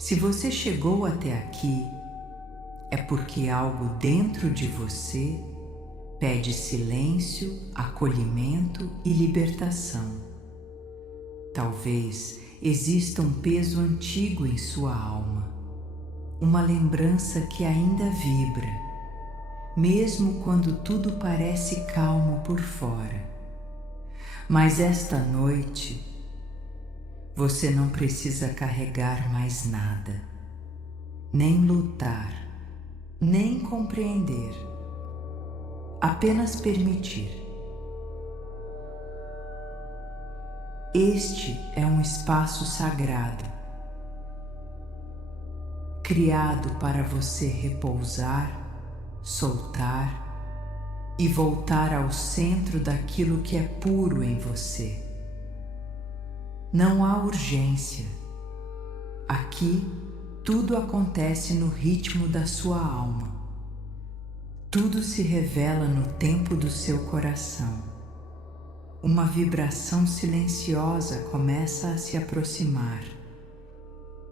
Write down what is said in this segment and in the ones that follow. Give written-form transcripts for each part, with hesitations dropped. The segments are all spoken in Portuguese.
Se você chegou até aqui, é porque algo dentro de você pede silêncio, acolhimento e libertação. Talvez exista um peso antigo em sua alma, uma lembrança que ainda vibra, mesmo quando tudo parece calmo por fora. Mas esta noite, você não precisa carregar mais nada, nem lutar, nem compreender, apenas permitir. Este é um espaço sagrado, criado para você repousar, soltar e voltar ao centro daquilo que é puro em você. Não há urgência. Aqui, tudo acontece no ritmo da sua alma. Tudo se revela no tempo do seu coração. Uma vibração silenciosa começa a se aproximar,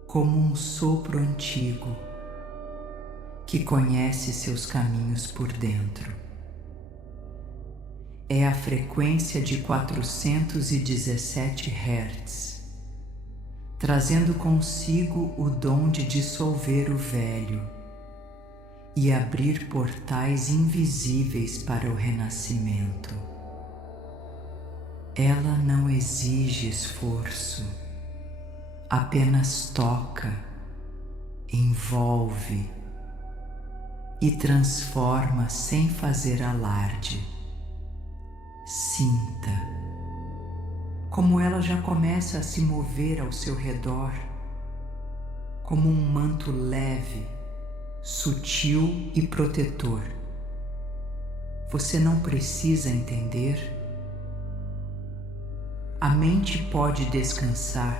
como um sopro antigo, que conhece seus caminhos por dentro. É a frequência de 417 Hz, trazendo consigo o dom de dissolver o velho e abrir portais invisíveis para o renascimento. Ela não exige esforço, apenas toca, envolve e transforma sem fazer alarde. Sinta como ela já começa a se mover ao seu redor, como um manto leve, sutil e protetor. Você não precisa entender. A mente pode descansar.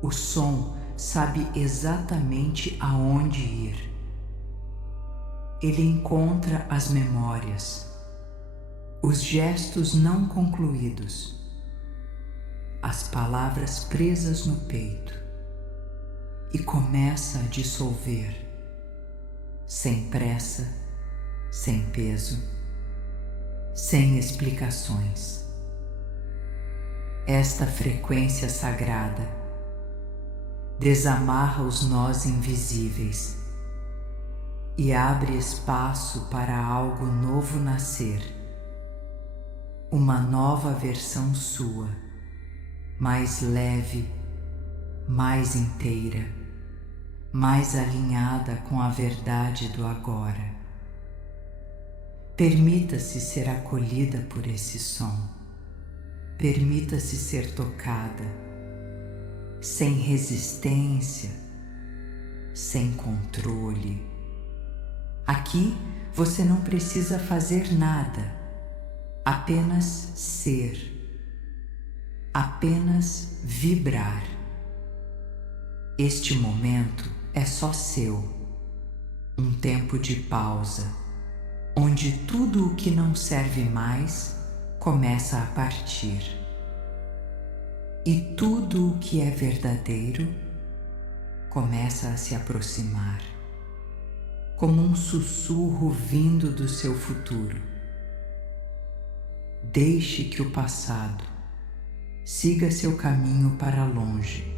O som sabe exatamente aonde ir. Ele encontra as memórias, os gestos não concluídos, as palavras presas no peito e começa a dissolver, sem pressa, sem peso, sem explicações. Esta frequência sagrada desamarra os nós invisíveis e abre espaço para algo novo nascer, uma nova versão sua, mais leve, mais inteira, mais alinhada com a verdade do agora. Permita-se ser acolhida por esse som. Permita-se ser tocada, sem resistência, sem controle. Aqui você não precisa fazer nada, apenas ser, apenas vibrar. Este momento é só seu, um tempo de pausa, onde tudo o que não serve mais começa a partir. E tudo o que é verdadeiro começa a se aproximar, como um sussurro vindo do seu futuro. Deixe que o passado siga seu caminho para longe.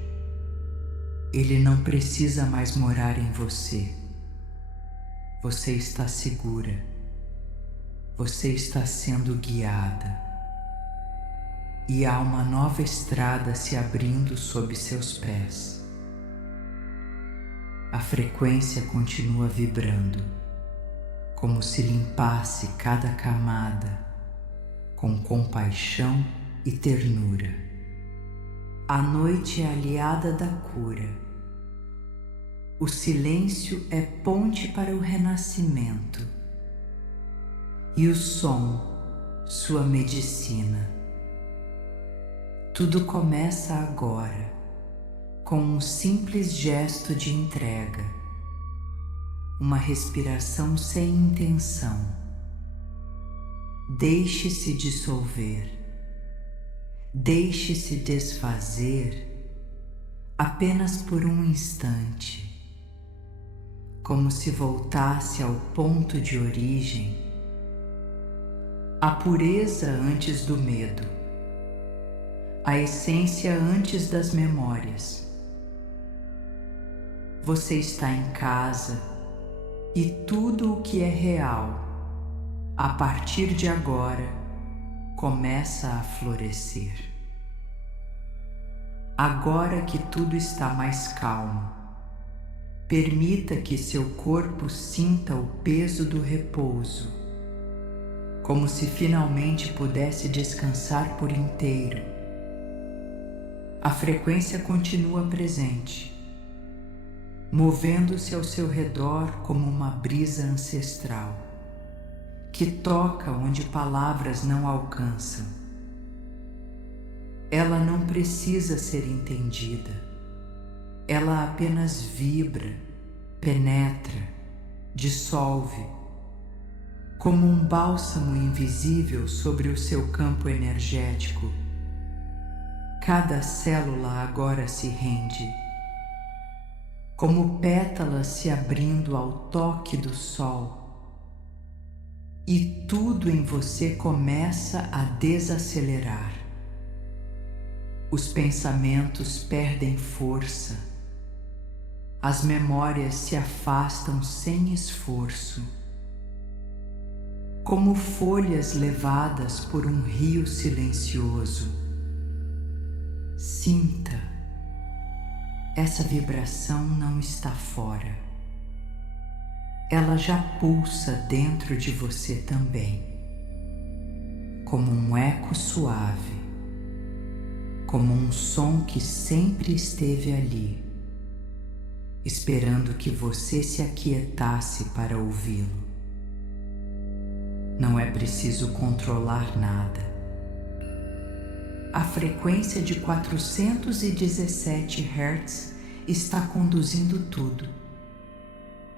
Ele não precisa mais morar em você. Você está segura. Você está sendo guiada. E há uma nova estrada se abrindo sob seus pés. A frequência continua vibrando, como se limpasse cada camada, com compaixão e ternura. A noite é aliada da cura. O silêncio é ponte para o renascimento. E o som, sua medicina. Tudo começa agora, com um simples gesto de entrega, uma respiração sem intenção. Deixe-se dissolver, deixe-se desfazer, apenas por um instante, como se voltasse ao ponto de origem, a pureza antes do medo, a essência antes das memórias. Você está em casa e tudo o que é real, a partir de agora, começa a florescer. Agora que tudo está mais calmo, permita que seu corpo sinta o peso do repouso, como se finalmente pudesse descansar por inteiro. A frequência continua presente, movendo-se ao seu redor como uma brisa ancestral, que toca onde palavras não alcançam. Ela não precisa ser entendida, ela apenas vibra, penetra, dissolve, como um bálsamo invisível sobre o seu campo energético. Cada célula agora se rende, como pétalas se abrindo ao toque do sol, e tudo em você começa a desacelerar. Os pensamentos perdem força, as memórias se afastam sem esforço, como folhas levadas por um rio silencioso. Sinta, essa vibração não está fora. Ela já pulsa dentro de você também, como um eco suave, como um som que sempre esteve ali, esperando que você se aquietasse para ouvi-lo. Não é preciso controlar nada. A frequência de 417 Hz está conduzindo tudo,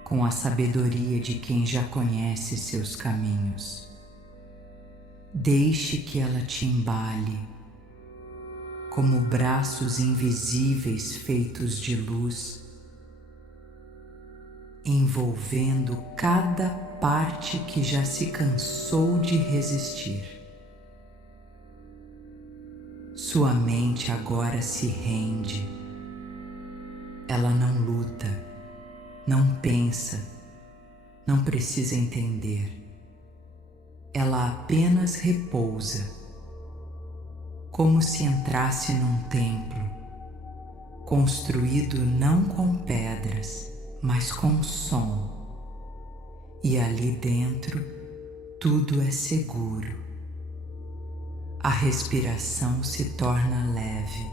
com a sabedoria de quem já conhece seus caminhos. Deixe que ela te embale, como braços invisíveis feitos de luz, envolvendo cada parte que já se cansou de resistir. Sua mente agora se rende. Ela não luta, não pensa, não precisa entender. Ela apenas repousa, como se entrasse num templo, construído não com pedras, mas com som. E ali dentro tudo é seguro. A respiração se torna leve.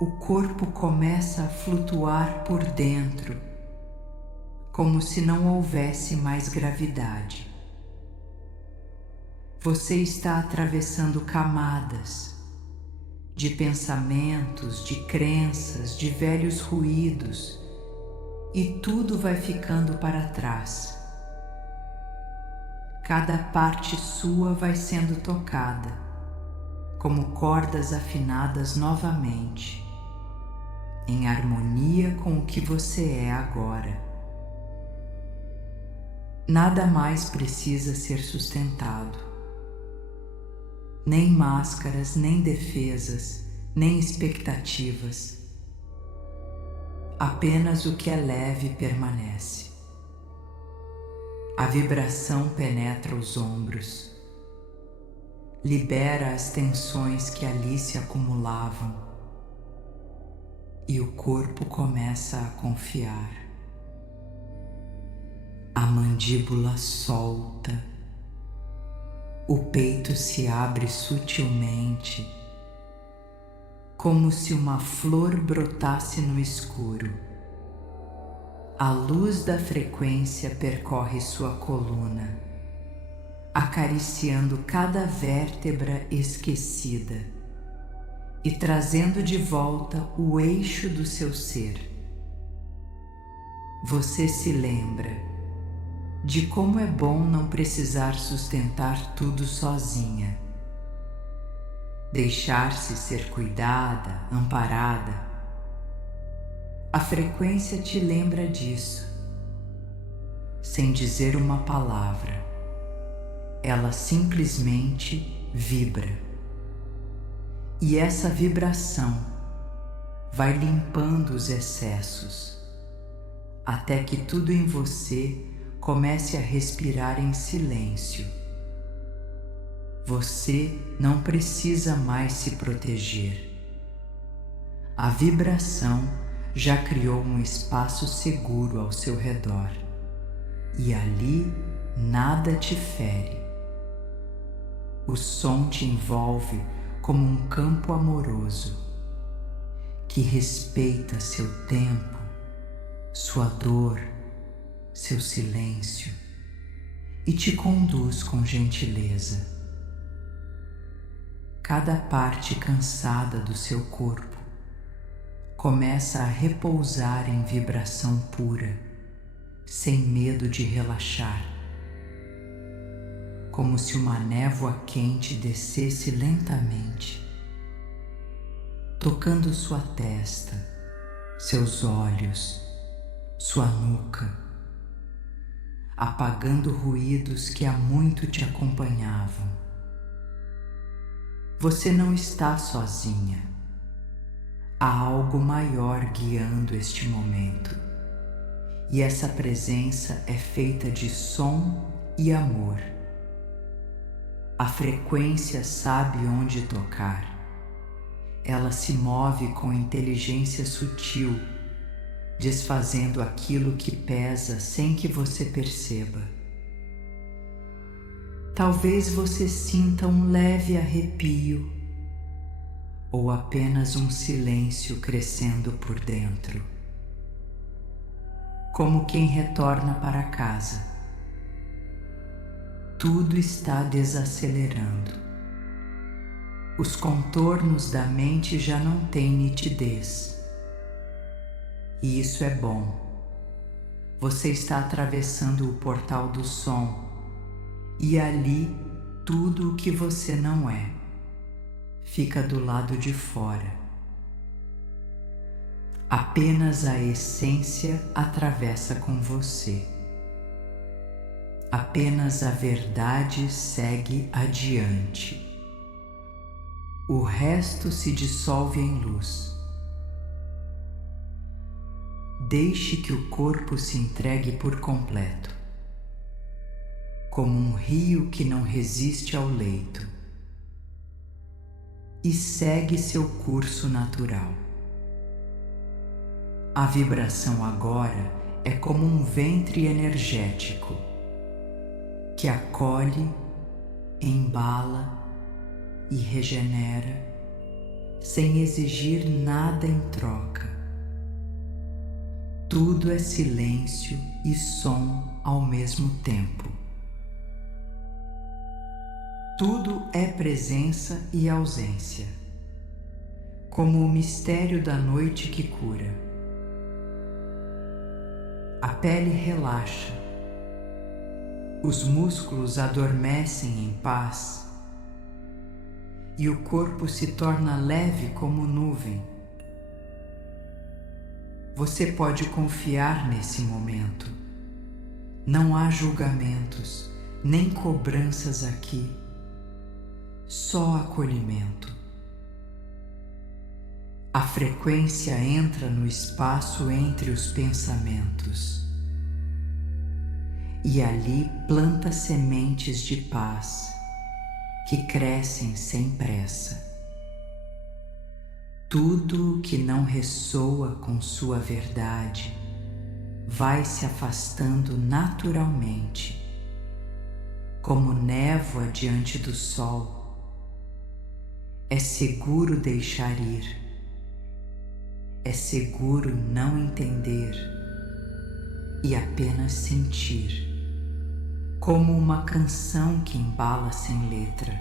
O corpo começa a flutuar por dentro, como se não houvesse mais gravidade. Você está atravessando camadas de pensamentos, de crenças, de velhos ruídos, e tudo vai ficando para trás. Cada parte sua vai sendo tocada, como cordas afinadas novamente, em harmonia com o que você é agora. Nada mais precisa ser sustentado. Nem máscaras, nem defesas, nem expectativas. Apenas o que é leve permanece. A vibração penetra os ombros, libera as tensões que ali se acumulavam, e o corpo começa a confiar. A mandíbula solta, o peito se abre sutilmente, como se uma flor brotasse no escuro. A luz da frequência percorre sua coluna, acariciando cada vértebra esquecida e trazendo de volta o eixo do seu ser. Você se lembra de como é bom não precisar sustentar tudo sozinha, deixar-se ser cuidada, amparada. A frequência te lembra disso. Sem dizer uma palavra, ela simplesmente vibra. E essa vibração vai limpando os excessos, até que tudo em você comece a respirar em silêncio. Você não precisa mais se proteger. A vibração já criou um espaço seguro ao seu redor, e ali nada te fere. O som te envolve como um campo amoroso, que respeita seu tempo, sua dor, seu silêncio e te conduz com gentileza. Cada parte cansada do seu corpo começa a repousar em vibração pura, sem medo de relaxar, como se uma névoa quente descesse lentamente, tocando sua testa, seus olhos, sua nuca, apagando ruídos que há muito te acompanhavam. Você não está sozinha. Há algo maior guiando este momento, e essa presença é feita de som e amor. A frequência sabe onde tocar. Ela se move com inteligência sutil, desfazendo aquilo que pesa sem que você perceba. Talvez você sinta um leve arrepio ou apenas um silêncio crescendo por dentro, como quem retorna para casa. Tudo está desacelerando. Os contornos da mente já não têm nitidez. E isso é bom. Você está atravessando o portal do som, e ali tudo o que você não é fica do lado de fora. Apenas a essência atravessa com você. Apenas a verdade segue adiante. O resto se dissolve em luz. Deixe que o corpo se entregue por completo, como um rio que não resiste ao leito, e segue seu curso natural. A vibração agora é como um ventre energético que acolhe, embala e regenera sem exigir nada em troca. Tudo é silêncio e som ao mesmo tempo. Tudo é presença e ausência, como o mistério da noite que cura. A pele relaxa, os músculos adormecem em paz e o corpo se torna leve como nuvem. Você pode confiar nesse momento. Não há julgamentos, nem cobranças aqui. Só acolhimento. A frequência entra no espaço entre os pensamentos e ali planta sementes de paz que crescem sem pressa. Tudo o que não ressoa com sua verdade vai se afastando naturalmente, como névoa diante do sol. É seguro deixar ir. É seguro não entender e apenas sentir, como uma canção que embala sem letra.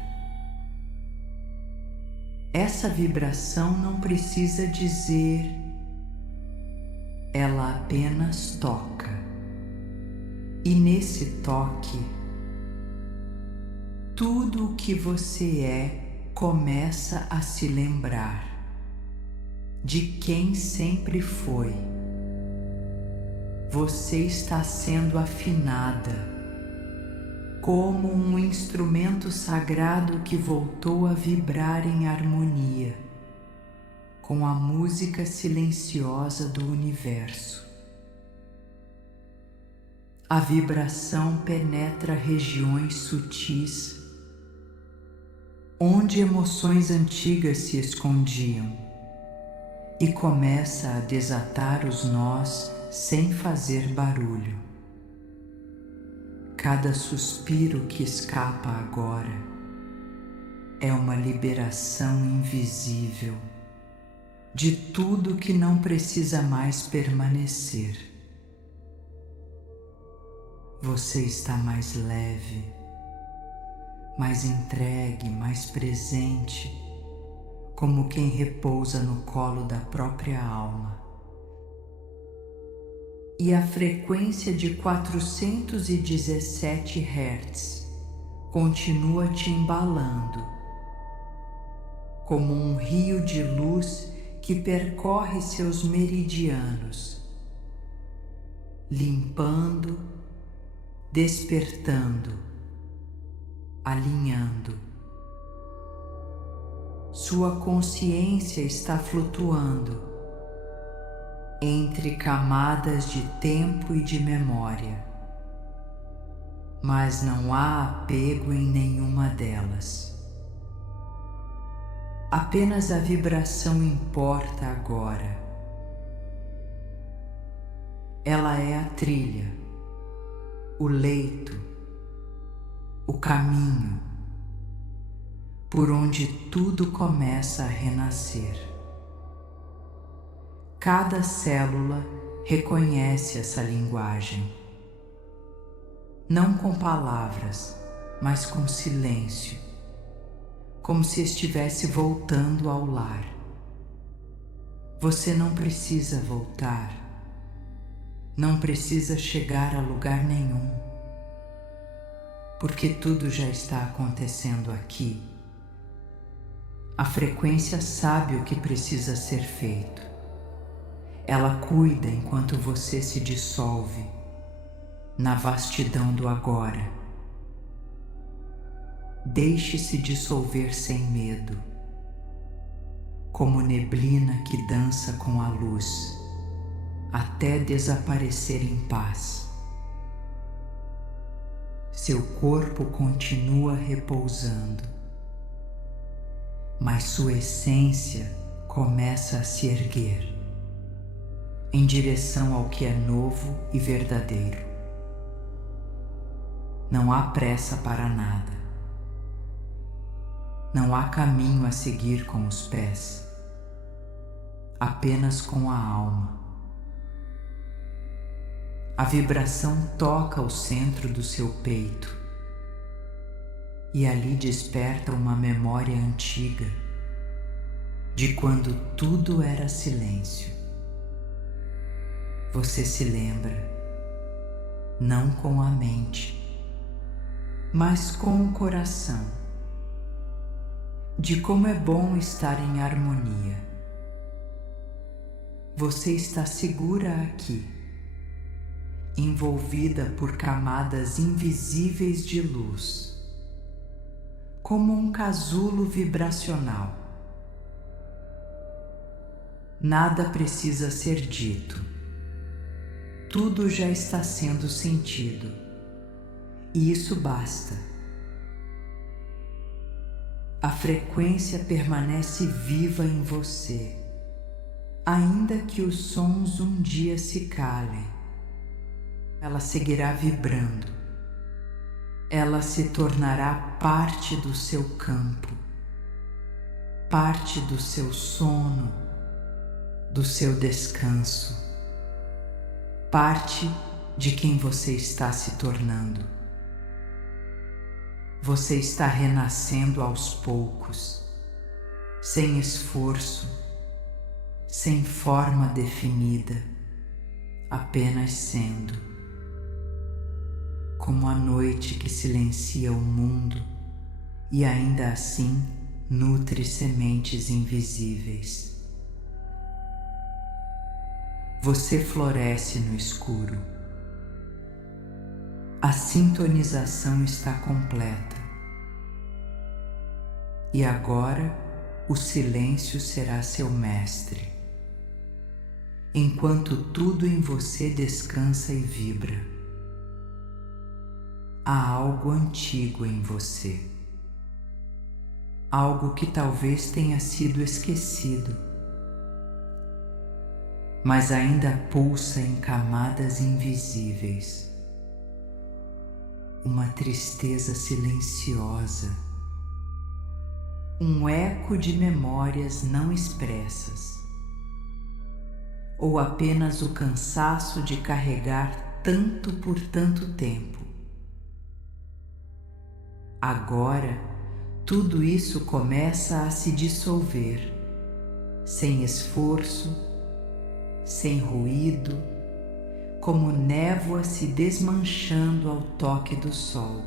Essa vibração não precisa dizer, ela apenas toca. E nesse toque, tudo o que você é começa a se lembrar de quem sempre foi. Você está sendo afinada como um instrumento sagrado que voltou a vibrar em harmonia com a música silenciosa do universo. A vibração penetra regiões sutis onde emoções antigas se escondiam e começa a desatar os nós sem fazer barulho. Cada suspiro que escapa agora é uma liberação invisível de tudo que não precisa mais permanecer. Você está mais leve, mais entregue, mais presente, como quem repousa no colo da própria alma. E a frequência de 417 Hz continua te embalando, como um rio de luz que percorre seus meridianos, limpando, despertando, alinhando. Sua consciência está flutuando entre camadas de tempo e de memória, mas não há apego em nenhuma delas. Apenas a vibração importa agora. Ela é a trilha, o leito, o caminho por onde tudo começa a renascer. Cada célula reconhece essa linguagem, não com palavras, mas com silêncio, como se estivesse voltando ao lar. Você não precisa voltar, não precisa chegar a lugar nenhum, porque tudo já está acontecendo aqui. A frequência sabe o que precisa ser feito. Ela cuida enquanto você se dissolve na vastidão do agora. Deixe-se dissolver sem medo, como neblina que dança com a luz, até desaparecer em paz. Seu corpo continua repousando, mas sua essência começa a se erguer em direção ao que é novo e verdadeiro. Não há pressa para nada. Não há caminho a seguir com os pés, apenas com a alma. A vibração toca o centro do seu peito e ali desperta uma memória antiga de quando tudo era silêncio. Você se lembra, não com a mente, mas com o coração, de como é bom estar em harmonia. Você está segura aqui, envolvida por camadas invisíveis de luz, como um casulo vibracional. Nada precisa ser dito. Tudo já está sendo sentido, e isso basta. A frequência permanece viva em você, ainda que os sons um dia se calem. Ela seguirá vibrando. Ela se tornará parte do seu campo, parte do seu sono, do seu descanso, parte de quem você está se tornando. Você está renascendo aos poucos, sem esforço, sem forma definida, apenas sendo. Como a noite que silencia o mundo e ainda assim nutre sementes invisíveis. Você floresce no escuro. A sintonização está completa. E agora o silêncio será seu mestre, enquanto tudo em você descansa e vibra. Há algo antigo em você, algo que talvez tenha sido esquecido, mas ainda pulsa em camadas invisíveis. Uma tristeza silenciosa, um eco de memórias não expressas, ou apenas o cansaço de carregar tanto por tanto tempo. Agora, tudo isso começa a se dissolver, sem esforço, sem ruído, como névoa se desmanchando ao toque do sol.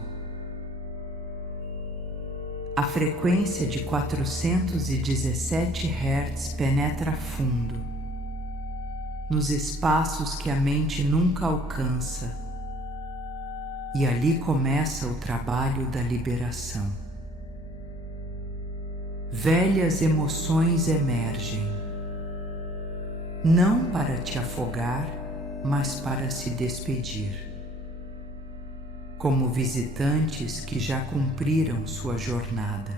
A frequência de 417 Hz penetra fundo, nos espaços que a mente nunca alcança, e ali começa o trabalho da liberação. Velhas emoções emergem, não para te afogar, mas para se despedir, como visitantes que já cumpriram sua jornada.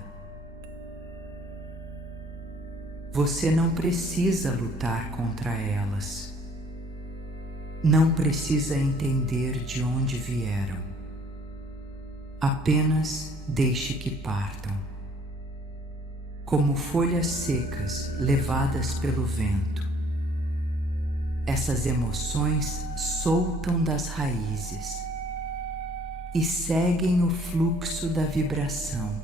Você não precisa lutar contra elas. Não precisa entender de onde vieram. Apenas deixe que partam, como folhas secas levadas pelo vento. Essas emoções soltam das raízes e seguem o fluxo da vibração.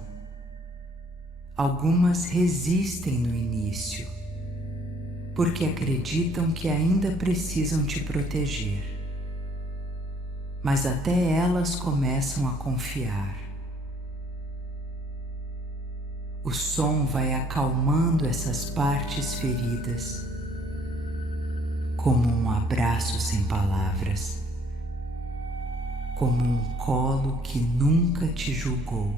Algumas resistem no início, porque acreditam que ainda precisam te proteger. Mas até elas começam a confiar. O som vai acalmando essas partes feridas, como um abraço sem palavras, como um colo que nunca te julgou.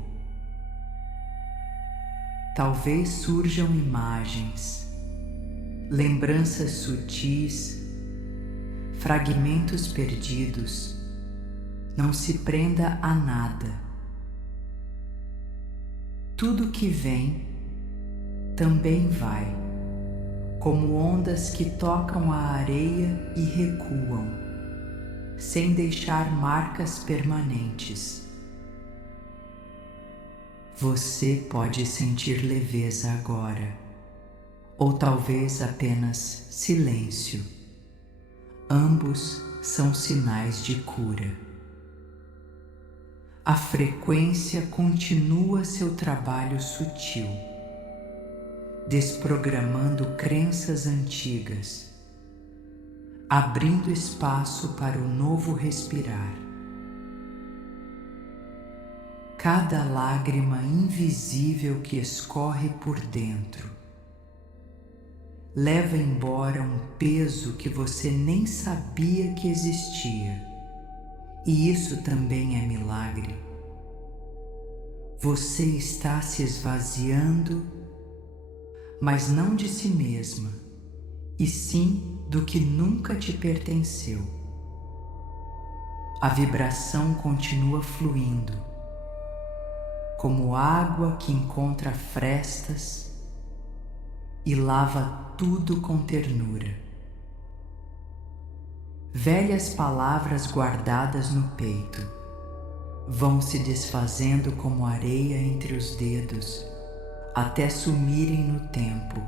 Talvez surjam imagens, lembranças sutis, fragmentos perdidos. Não se prenda a nada. Tudo que vem também vai, como ondas que tocam a areia e recuam, sem deixar marcas permanentes. Você pode sentir leveza agora, ou talvez apenas silêncio. Ambos são sinais de cura. A frequência continua seu trabalho sutil, desprogramando crenças antigas, abrindo espaço para o novo respirar. Cada lágrima invisível que escorre por dentro leva embora um peso que você nem sabia que existia. E isso também é milagre. Você está se esvaziando, mas não de si mesma, e sim do que nunca te pertenceu. A vibração continua fluindo, como água que encontra frestas e lava tudo com ternura. Velhas palavras guardadas no peito vão se desfazendo como areia entre os dedos, até sumirem no tempo.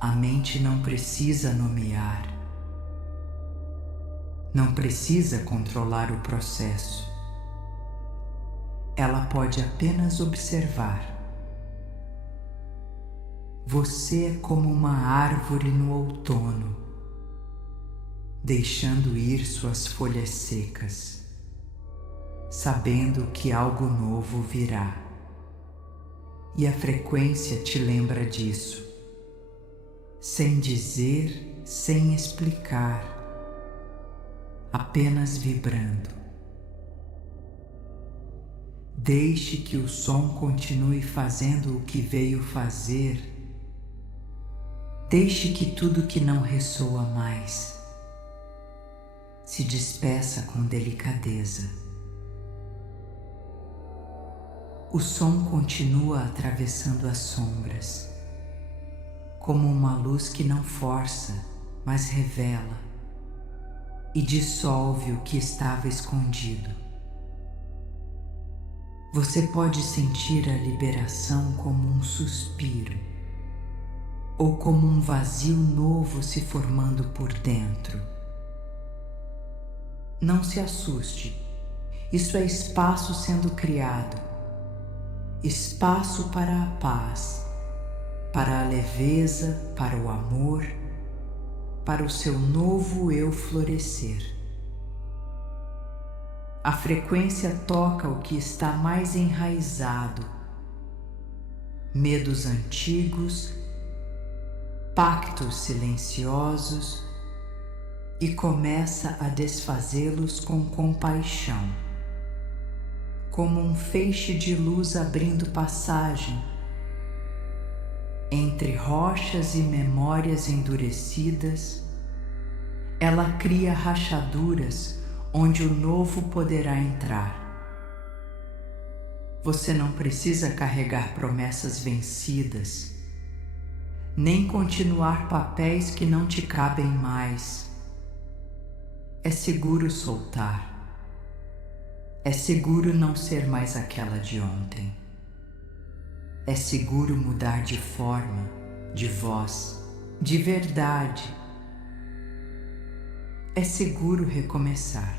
A mente não precisa nomear, não precisa controlar o processo. Ela pode apenas observar. Você é como uma árvore no outono, deixando ir suas folhas secas, sabendo que algo novo virá. e a frequência te lembra disso, sem dizer, sem explicar, apenas vibrando. Deixe que o som continue fazendo o que veio fazer. Deixe que tudo que não ressoa mais se despeça com delicadeza. O som continua atravessando as sombras, como uma luz que não força, mas revela e dissolve o que estava escondido. Você pode sentir a liberação como um suspiro, ou como um vazio novo se formando por dentro. Não se assuste, isso é espaço sendo criado, espaço para a paz, para a leveza, para o amor, para o seu novo eu florescer. A frequência toca o que está mais enraizado, medos antigos, pactos silenciosos, e começa a desfazê-los com compaixão, como um feixe de luz abrindo passagem entre rochas e memórias endurecidas. Ela cria rachaduras onde o novo poderá entrar. Você não precisa carregar promessas vencidas, nem continuar papéis que não te cabem mais. É seguro soltar. É seguro não ser mais aquela de ontem. É seguro mudar de forma, de voz, de verdade. É seguro recomeçar.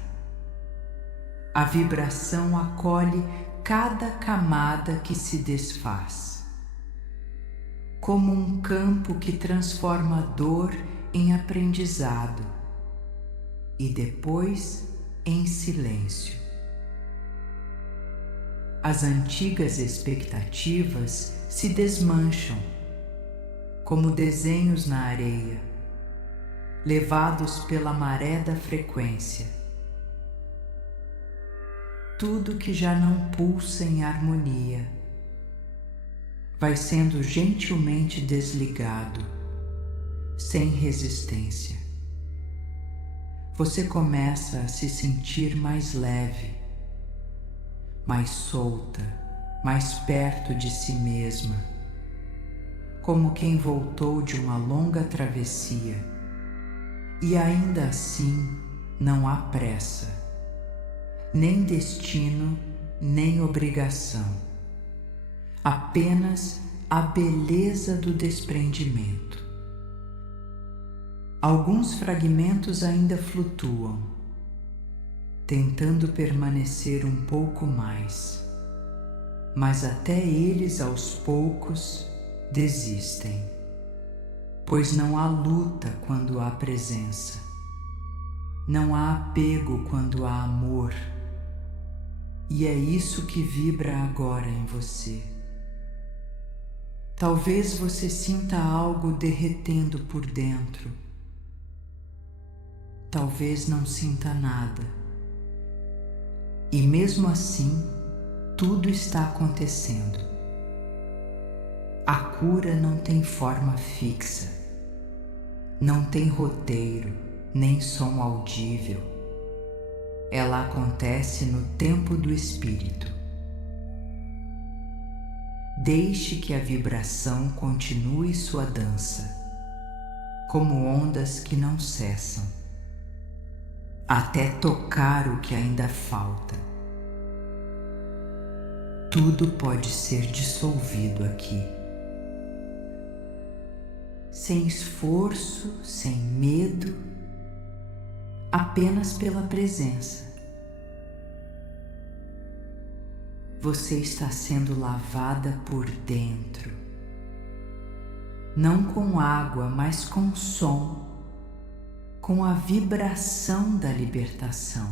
A vibração acolhe cada camada que se desfaz, como um campo que transforma a dor em aprendizado e depois em silêncio. As antigas expectativas se desmancham, como desenhos na areia, levados pela maré da frequência. Tudo que já não pulsa em harmonia vai sendo gentilmente desligado, sem resistência. Você começa a se sentir mais leve, mais solta, mais perto de si mesma, como quem voltou de uma longa travessia. E ainda assim não há pressa, nem destino, nem obrigação. Apenas a beleza do desprendimento. Alguns fragmentos ainda flutuam, tentando permanecer um pouco mais, mas até eles aos poucos desistem, pois não há luta quando há presença, não há apego quando há amor. E é isso que vibra agora em você. Talvez você sinta algo derretendo por dentro. Talvez não sinta nada. E mesmo assim, tudo está acontecendo. A cura não tem forma fixa, não tem roteiro, nem som audível. Ela acontece no tempo do espírito. Deixe que a vibração continue sua dança, como ondas que não cessam, até tocar o que ainda falta. Tudo pode ser dissolvido aqui, sem esforço, sem medo, apenas pela presença. Você está sendo lavada por dentro, não com água, mas com som, com a vibração da libertação.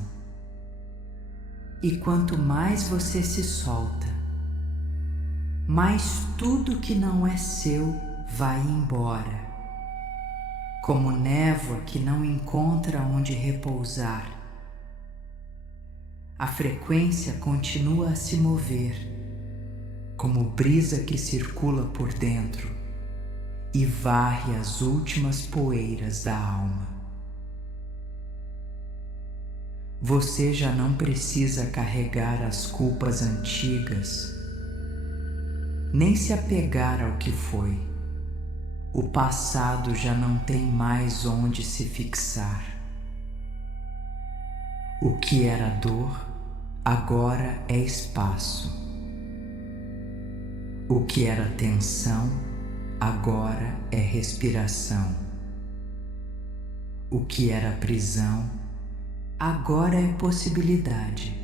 E quanto mais você se solta, mas tudo que não é seu vai embora, como névoa que não encontra onde repousar. A frequência continua a se mover, como brisa que circula por dentro e varre as últimas poeiras da alma. Você já não precisa carregar as culpas antigas, nem se apegar ao que foi. O passado já não tem mais onde se fixar. O que era dor, agora é espaço. O que era tensão, agora é respiração. O que era prisão, agora é possibilidade.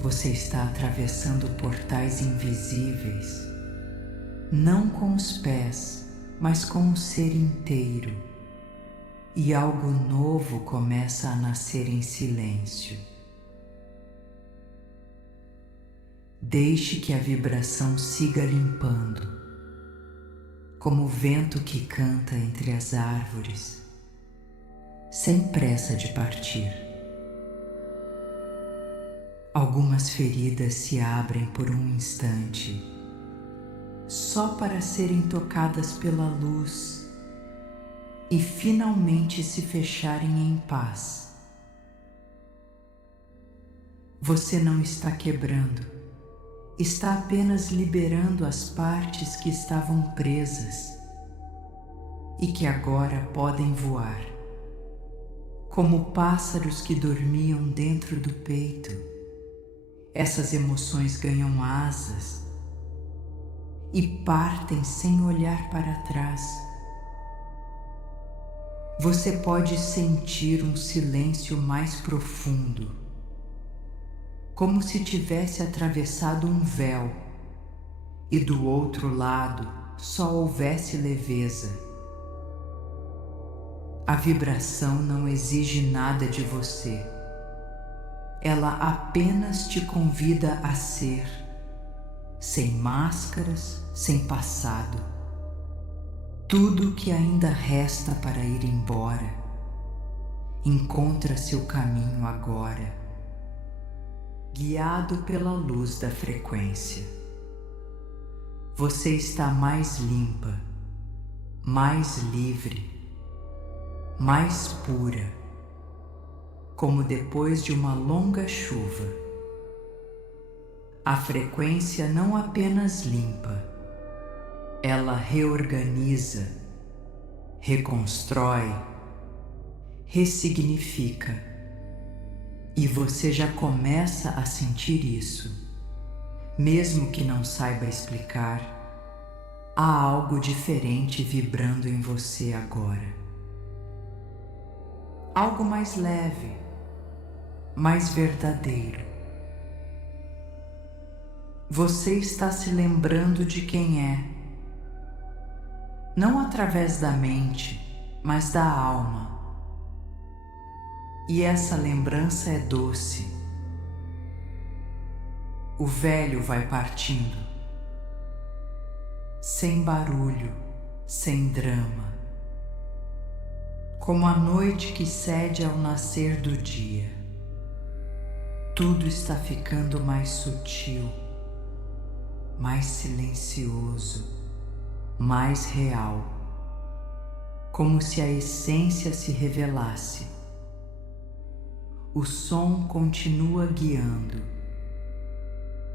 Você está atravessando portais invisíveis, não com os pés, mas com o ser inteiro, e algo novo começa a nascer em silêncio. Deixe que a vibração siga limpando, como o vento que canta entre as árvores, sem pressa de partir. Algumas feridas se abrem por um instante, só para serem tocadas pela luz e finalmente se fecharem em paz. Você não está quebrando, está apenas liberando as partes que estavam presas e que agora podem voar, como pássaros que dormiam dentro do peito. Essas emoções ganham asas e partem sem olhar para trás. Você pode sentir um silêncio mais profundo, como se tivesse atravessado um véu e do outro lado só houvesse leveza. A vibração não exige nada de você. Ela apenas te convida a ser, sem máscaras, sem passado. Tudo que ainda resta para ir embora encontra seu caminho agora, guiado pela luz da frequência. Você está mais limpa, mais livre, mais pura, como depois de uma longa chuva. A frequência não apenas limpa, ela reorganiza, reconstrói, ressignifica, e você já começa a sentir isso, mesmo que não saiba explicar. Há algo diferente vibrando em você agora. Algo mais leve, mais verdadeiro. Você está se lembrando de quem é, não através da mente, mas da alma. E essa lembrança é doce. O velho vai partindo, sem barulho, sem drama, como a noite que cede ao nascer do dia. Tudo está ficando mais sutil, mais silencioso, mais real, como se a essência se revelasse. O som continua guiando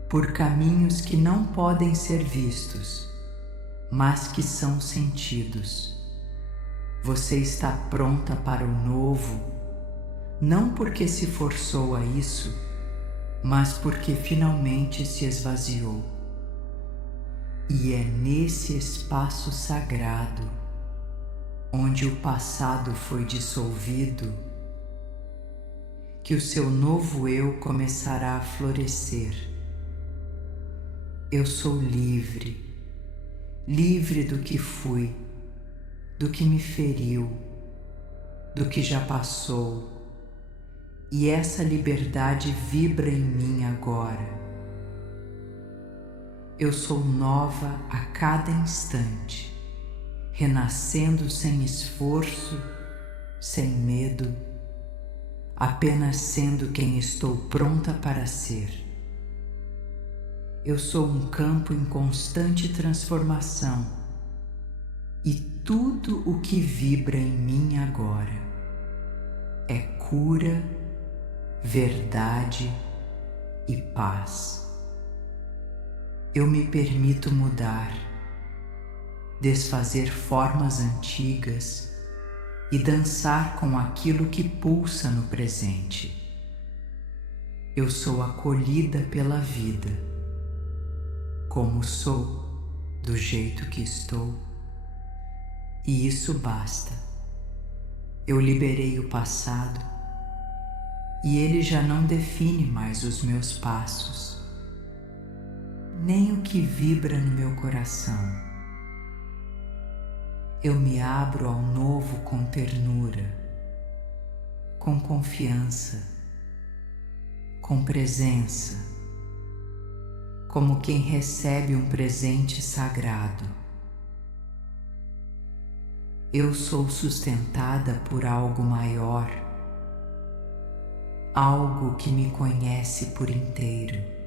por caminhos que não podem ser vistos, mas que são sentidos. Você está pronta para o novo, não porque se forçou a isso, mas porque finalmente se esvaziou. E é nesse espaço sagrado, onde o passado foi dissolvido, que o seu novo eu começará a florescer. Eu sou livre, livre do que fui, do que me feriu, do que já passou, e essa liberdade vibra em mim agora, Eu sou nova a cada instante, renascendo sem esforço, sem medo, apenas sendo quem estou pronta para ser. Eu sou um campo em constante transformação e tudo o que vibra em mim agora é cura, verdade e paz. Eu me permito mudar, desfazer formas antigas e dançar com aquilo que pulsa no presente. Eu sou acolhida pela vida, como sou, do jeito que estou, e isso basta. Eu liberei o passado e ele já não define mais os meus passos, nem o que vibra no meu coração. Eu me abro ao novo com ternura, com confiança, com presença, como quem recebe um presente sagrado. Eu sou sustentada por algo maior, algo que me conhece por inteiro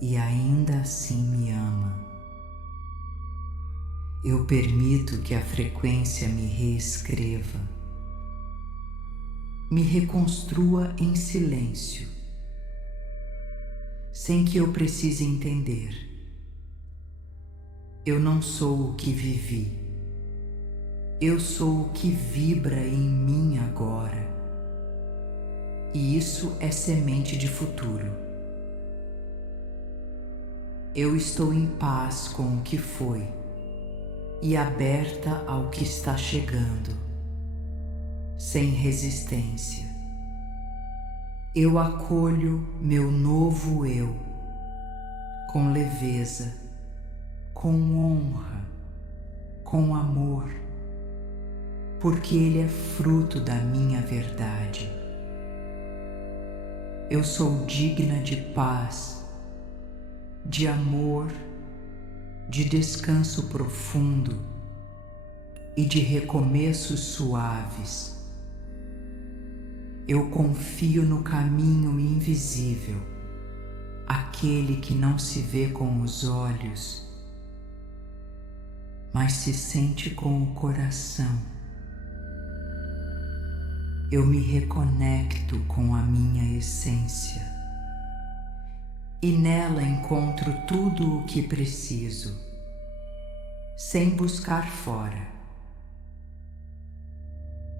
e ainda assim me ama. Eu permito que a frequência me reescreva, me reconstrua em silêncio, sem que eu precise entender. Eu não sou o que vivi, eu sou o que vibra em mim agora, e isso é semente de futuro. Eu estou em paz com o que foi e aberta ao que está chegando, sem resistência. Eu acolho meu novo eu, com leveza, com honra, com amor, porque ele é fruto da minha verdade. Eu sou digna de paz, de amor, de descanso profundo e de recomeços suaves. Eu confio no caminho invisível, aquele que não se vê com os olhos, mas se sente com o coração. Eu me reconecto com a minha essência e nela encontro tudo o que preciso, sem buscar fora.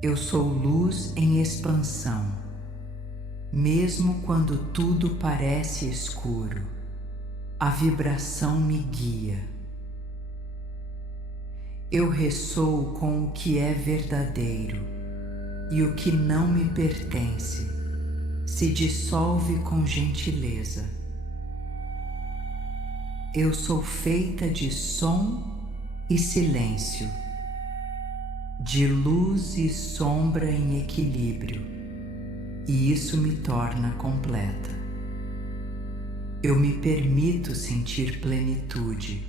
Eu sou luz em expansão, mesmo quando tudo parece escuro, a vibração me guia. Eu ressoo com o que é verdadeiro e o que não me pertence se dissolve com gentileza. Eu sou feita de som e silêncio, de luz e sombra em equilíbrio, e isso me torna completa. Eu me permito sentir plenitude,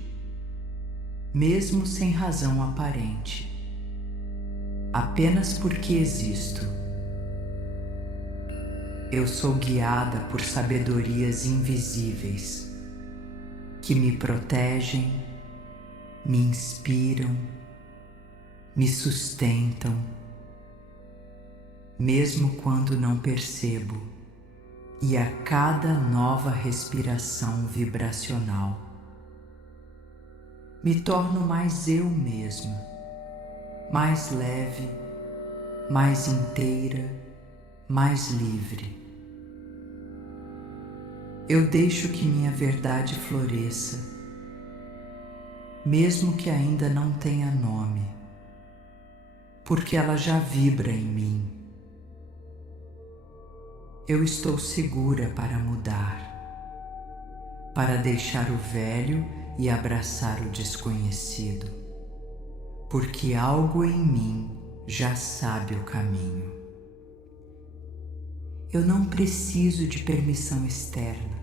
mesmo sem razão aparente, apenas porque existo. Eu sou guiada por sabedorias invisíveis, que me protegem, me inspiram, me sustentam, mesmo quando não percebo, e a cada nova respiração vibracional, me torno mais eu mesma, mais leve, mais inteira, mais livre. Eu deixo que minha verdade floresça, mesmo que ainda não tenha nome, porque ela já vibra em mim. Eu estou segura para mudar, para deixar o velho e abraçar o desconhecido, porque algo em mim já sabe o caminho. Eu não preciso de permissão externa.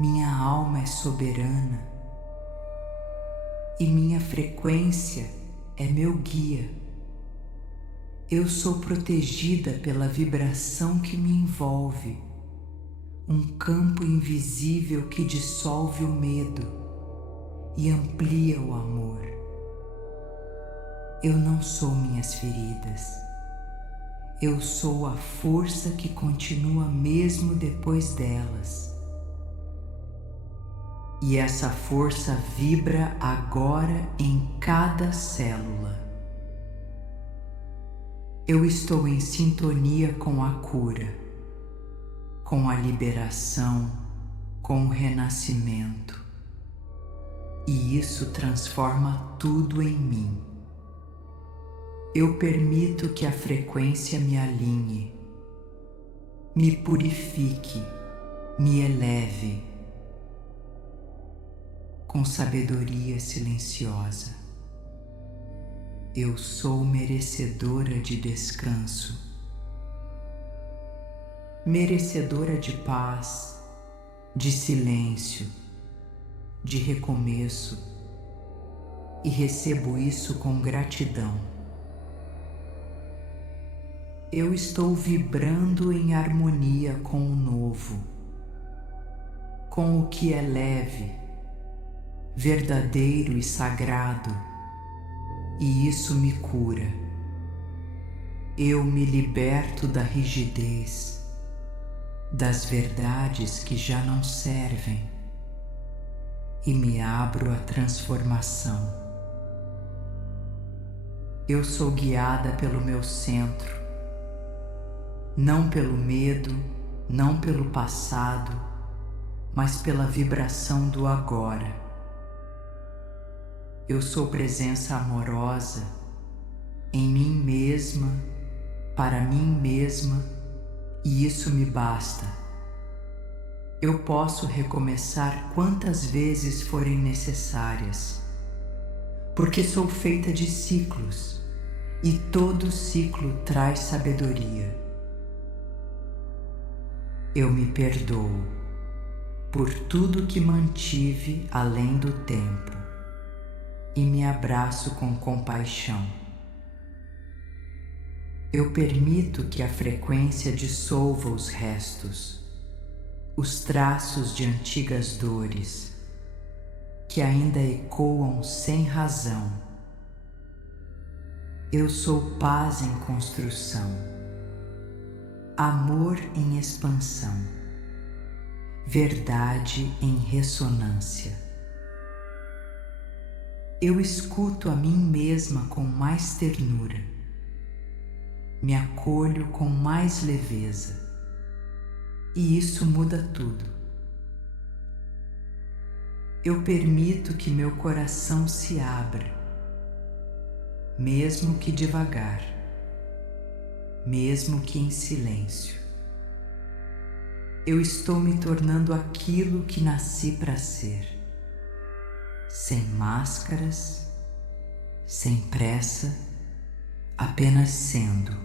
Minha alma é soberana e minha frequência é meu guia. Eu sou protegida pela vibração que me envolve, um campo invisível que dissolve o medo e amplia o amor. Eu não sou minhas feridas. Eu sou a força que continua mesmo depois delas. E essa força vibra agora em cada célula. Eu estou em sintonia com a cura, com a liberação, com o renascimento. E isso transforma tudo em mim. Eu permito que a frequência me alinhe, me purifique, me eleve, com sabedoria silenciosa. Eu sou merecedora de descanso, merecedora de paz, de silêncio, de recomeço, e recebo isso com gratidão. Eu estou vibrando em harmonia com o novo, com o que é leve, verdadeiro e sagrado, e isso me cura. Eu me liberto da rigidez, das verdades que já não servem, e me abro à transformação. Eu sou guiada pelo meu centro, não pelo medo, não pelo passado, mas pela vibração do agora. Eu sou presença amorosa em mim mesma, para mim mesma, e isso me basta. Eu posso recomeçar quantas vezes forem necessárias, porque sou feita de ciclos, e todo ciclo traz sabedoria. Eu me perdoo por tudo que mantive além do tempo e me abraço com compaixão. Eu permito que a frequência dissolva os restos, os traços de antigas dores que ainda ecoam sem razão. Eu sou paz em construção, amor em expansão, verdade em ressonância. Eu escuto a mim mesma com mais ternura, me acolho com mais leveza, e isso muda tudo. Eu permito que meu coração se abra, mesmo que devagar, mesmo que em silêncio. Eu estou me tornando aquilo que nasci para ser, sem máscaras, sem pressa, apenas sendo.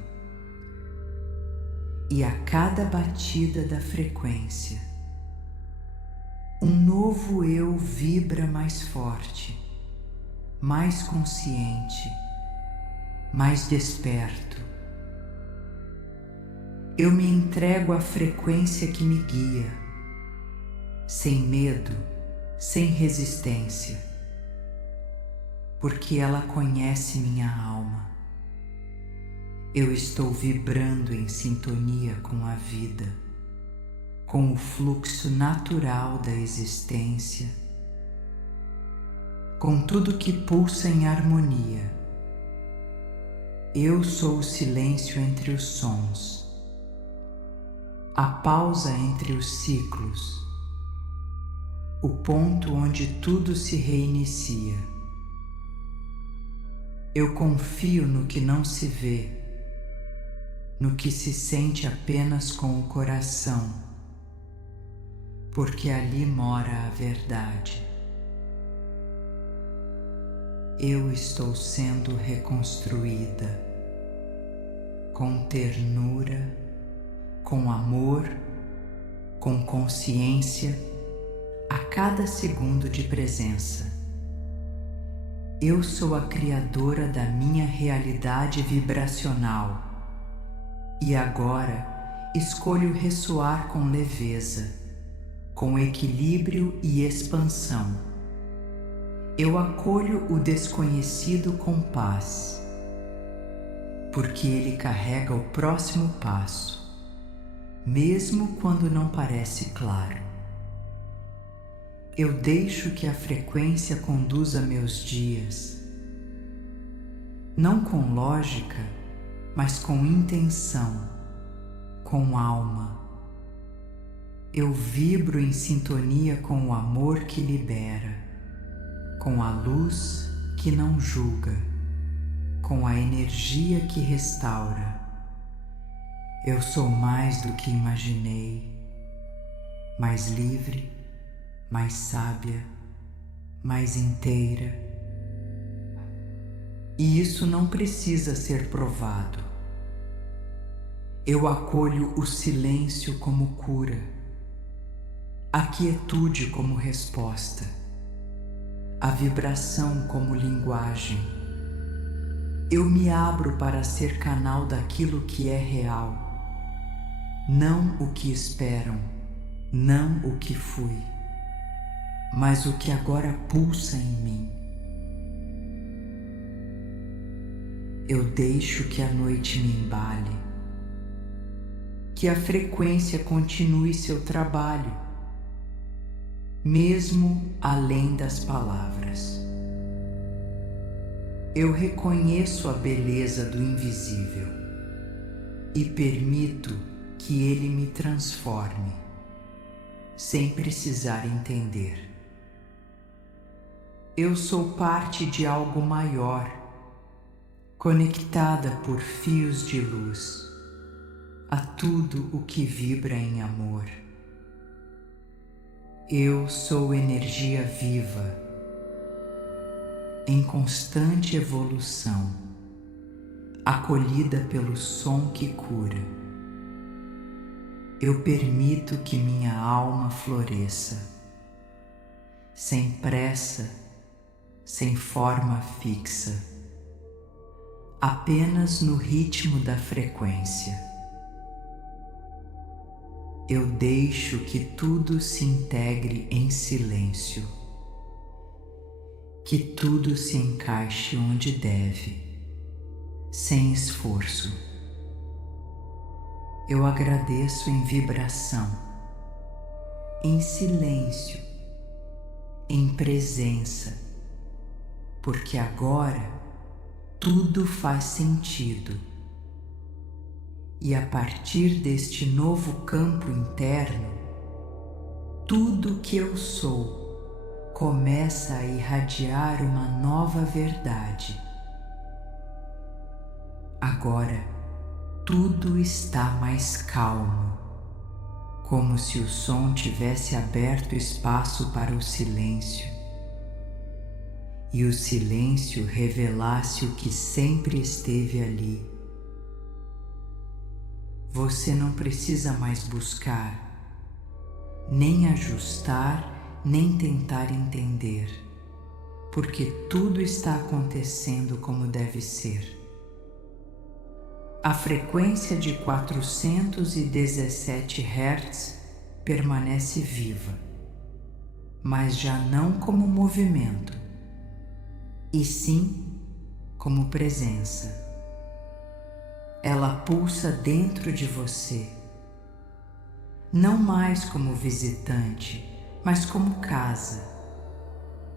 E a cada batida da frequência, um novo eu vibra mais forte, mais consciente, mais desperto. Eu me entrego à frequência que me guia, sem medo, sem resistência, porque ela conhece minha alma. Eu estou vibrando em sintonia com a vida, com o fluxo natural da existência, com tudo que pulsa em harmonia. Eu sou o silêncio entre os sons, a pausa entre os ciclos, o ponto onde tudo se reinicia. Eu confio no que não se vê, no que se sente apenas com o coração, porque ali mora a verdade. Eu estou sendo reconstruída com ternura, com amor, com consciência cada segundo de presença. Eu sou a criadora da minha realidade vibracional e agora escolho ressoar com leveza, com equilíbrio e expansão. Eu acolho o desconhecido com paz, porque ele carrega o próximo passo, mesmo quando não parece claro. Eu deixo que a frequência conduza meus dias, não com lógica, mas com intenção, com alma. Eu vibro em sintonia com o amor que libera, com a luz que não julga, com a energia que restaura. Eu sou mais do que imaginei, mais livre, mais sábia, mais inteira. E isso não precisa ser provado. Eu acolho o silêncio como cura, a quietude como resposta, a vibração como linguagem. Eu me abro para ser canal daquilo que é real, não o que esperam, não o que fui, mas o que agora pulsa em mim. Eu deixo que a noite me embale, que a frequência continue seu trabalho, mesmo além das palavras. Eu reconheço a beleza do invisível e permito que ele me transforme, sem precisar entender. Eu sou parte de algo maior, conectada por fios de luz a tudo o que vibra em amor. Eu sou energia viva, em constante evolução, acolhida pelo som que cura. Eu permito que minha alma floresça, sem pressa, sem forma fixa, apenas no ritmo da frequência. Eu deixo que tudo se integre em silêncio, que tudo se encaixe onde deve, sem esforço. Eu agradeço em vibração, em silêncio, em presença, porque agora tudo faz sentido. E a partir deste novo campo interno, tudo que eu sou começa a irradiar uma nova verdade. Agora tudo está mais calmo, como se o som tivesse aberto espaço para o silêncio, e o silêncio revelasse o que sempre esteve ali. Você não precisa mais buscar, nem ajustar, nem tentar entender, porque tudo está acontecendo como deve ser. A frequência de 417 Hz permanece viva, mas já não como movimento, e sim como presença. Ela pulsa dentro de você, não mais como visitante, mas como casa,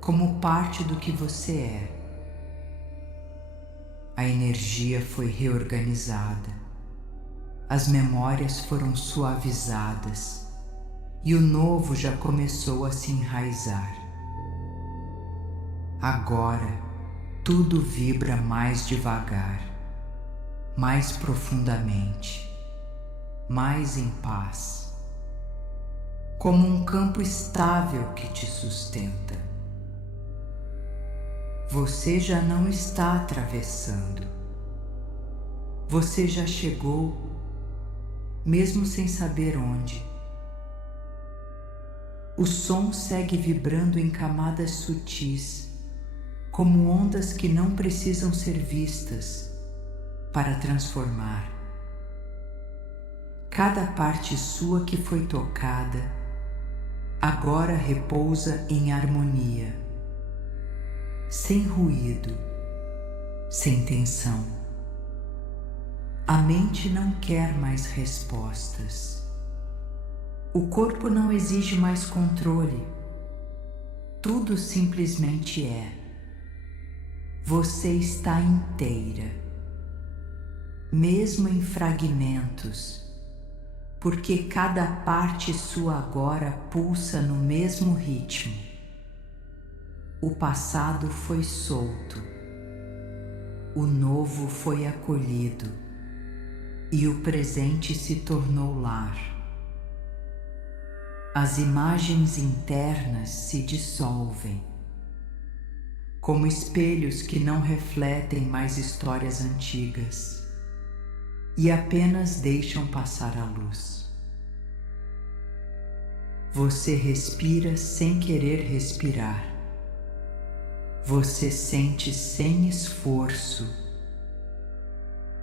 como parte do que você é. A energia foi reorganizada, as memórias foram suavizadas e o novo já começou a se enraizar. Agora tudo vibra mais devagar, mais profundamente, mais em paz, como um campo estável que te sustenta. Você já não está atravessando, você já chegou, mesmo sem saber onde. O som segue vibrando em camadas sutis, como ondas que não precisam ser vistas para transformar. Cada parte sua que foi tocada agora repousa em harmonia, sem ruído, sem tensão. A mente não quer mais respostas. O corpo não exige mais controle. Tudo simplesmente é. Você está inteira, mesmo em fragmentos, porque cada parte sua agora pulsa no mesmo ritmo. O passado foi solto, o novo foi acolhido e o presente se tornou lar. As imagens internas se dissolvem, como espelhos que não refletem mais histórias antigas e apenas deixam passar a luz. Você respira sem querer respirar. Você sente sem esforço.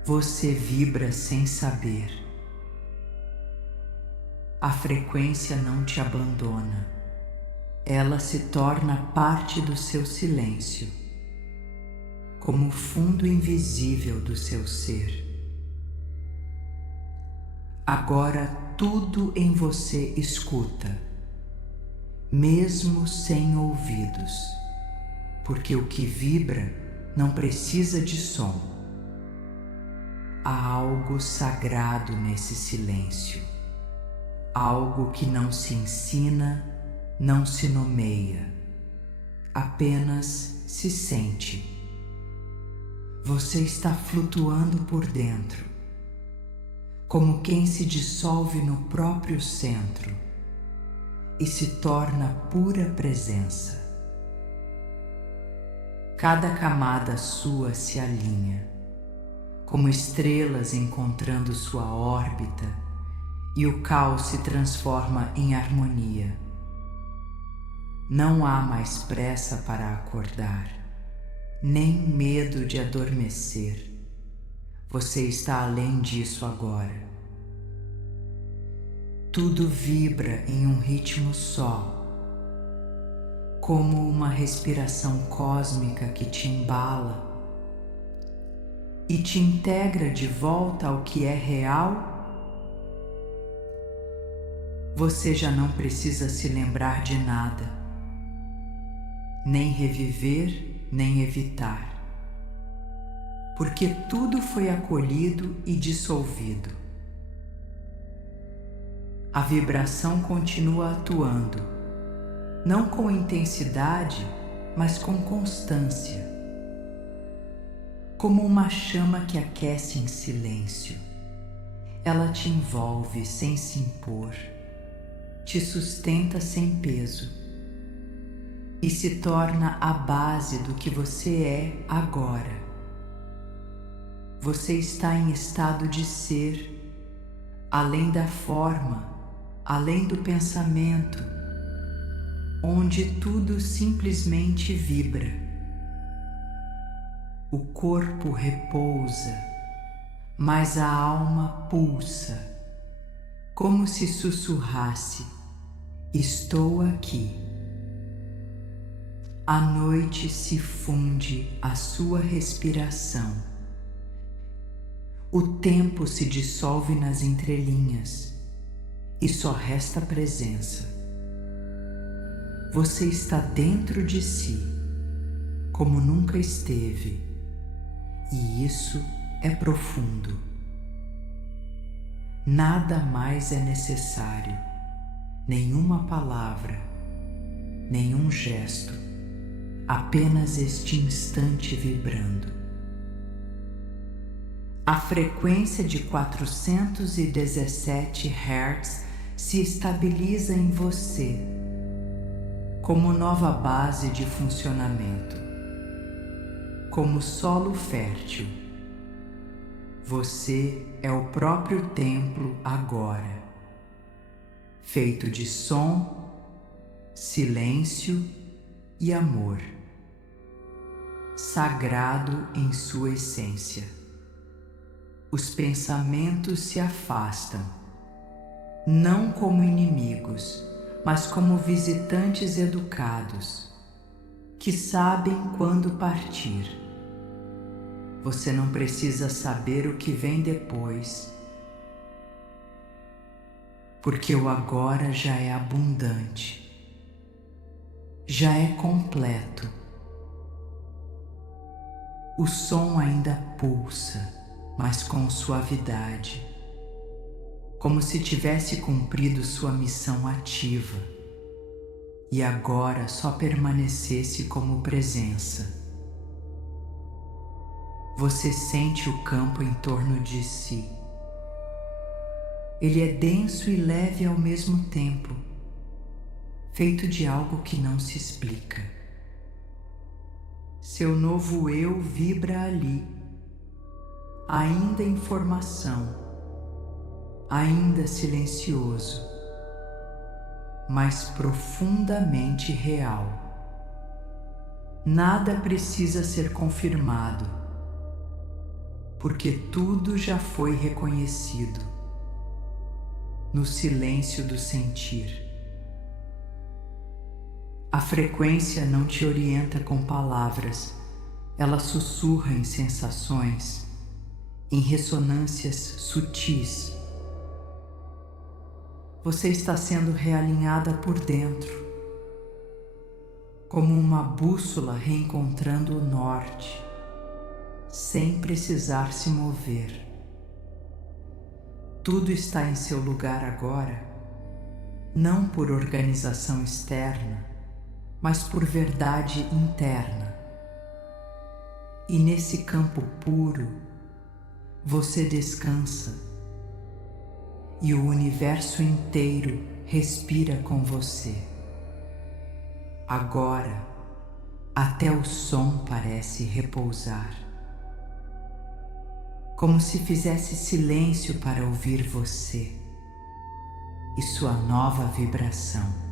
Você vibra sem saber. A frequência não te abandona. Ela se torna parte do seu silêncio, como o fundo invisível do seu ser. Agora tudo em você escuta, mesmo sem ouvidos, porque o que vibra não precisa de som. Há algo sagrado nesse silêncio. Algo que não se ensina, não se nomeia, apenas se sente. Você está flutuando por dentro, como quem se dissolve no próprio centro e se torna pura presença. Cada camada sua se alinha, como estrelas encontrando sua órbita, e o caos se transforma em harmonia. Não há mais pressa para acordar, nem medo de adormecer. Você está além disso agora. Tudo vibra em um ritmo só, como uma respiração cósmica que te embala e te integra de volta ao que é real. Você já não precisa se lembrar de nada, nem reviver, nem evitar, porque tudo foi acolhido e dissolvido. A vibração continua atuando, não com intensidade, mas com constância, como uma chama que aquece em silêncio. Ela te envolve sem se impor, te sustenta sem peso e se torna a base do que você é agora. Você está em estado de ser, além da forma, além do pensamento, onde tudo simplesmente vibra. O corpo repousa, mas a alma pulsa, como se sussurrasse: estou aqui. A noite se funde à sua respiração. O tempo se dissolve nas entrelinhas e só resta a presença. Você está dentro de si, como nunca esteve, e isso é profundo. Nada mais é necessário, nenhuma palavra, nenhum gesto, apenas este instante vibrando. A frequência de 417 Hz se estabiliza em você, como nova base de funcionamento, como solo fértil. Você é o próprio templo agora, feito de som, silêncio e amor, sagrado em sua essência. Os pensamentos se afastam, não como inimigos, mas como visitantes educados, que sabem quando partir. Você não precisa saber o que vem depois, porque o agora já é abundante, já é completo. O som ainda pulsa, mas com suavidade, como se tivesse cumprido sua missão ativa e agora só permanecesse como presença. Você sente o campo em torno de si. Ele é denso e leve ao mesmo tempo, feito de algo que não se explica. Seu novo eu vibra ali, ainda em formação, ainda silencioso, mas profundamente real. Nada precisa ser confirmado, porque tudo já foi reconhecido no silêncio do sentir. A frequência não te orienta com palavras, ela sussurra em sensações, em ressonâncias sutis. Você está sendo realinhada por dentro, como uma bússola reencontrando o norte, sem precisar se mover. Tudo está em seu lugar agora, não por organização externa, mas por verdade interna. E nesse campo puro, você descansa, e o universo inteiro respira com você. Agora, até o som parece repousar, como se fizesse silêncio para ouvir você e sua nova vibração.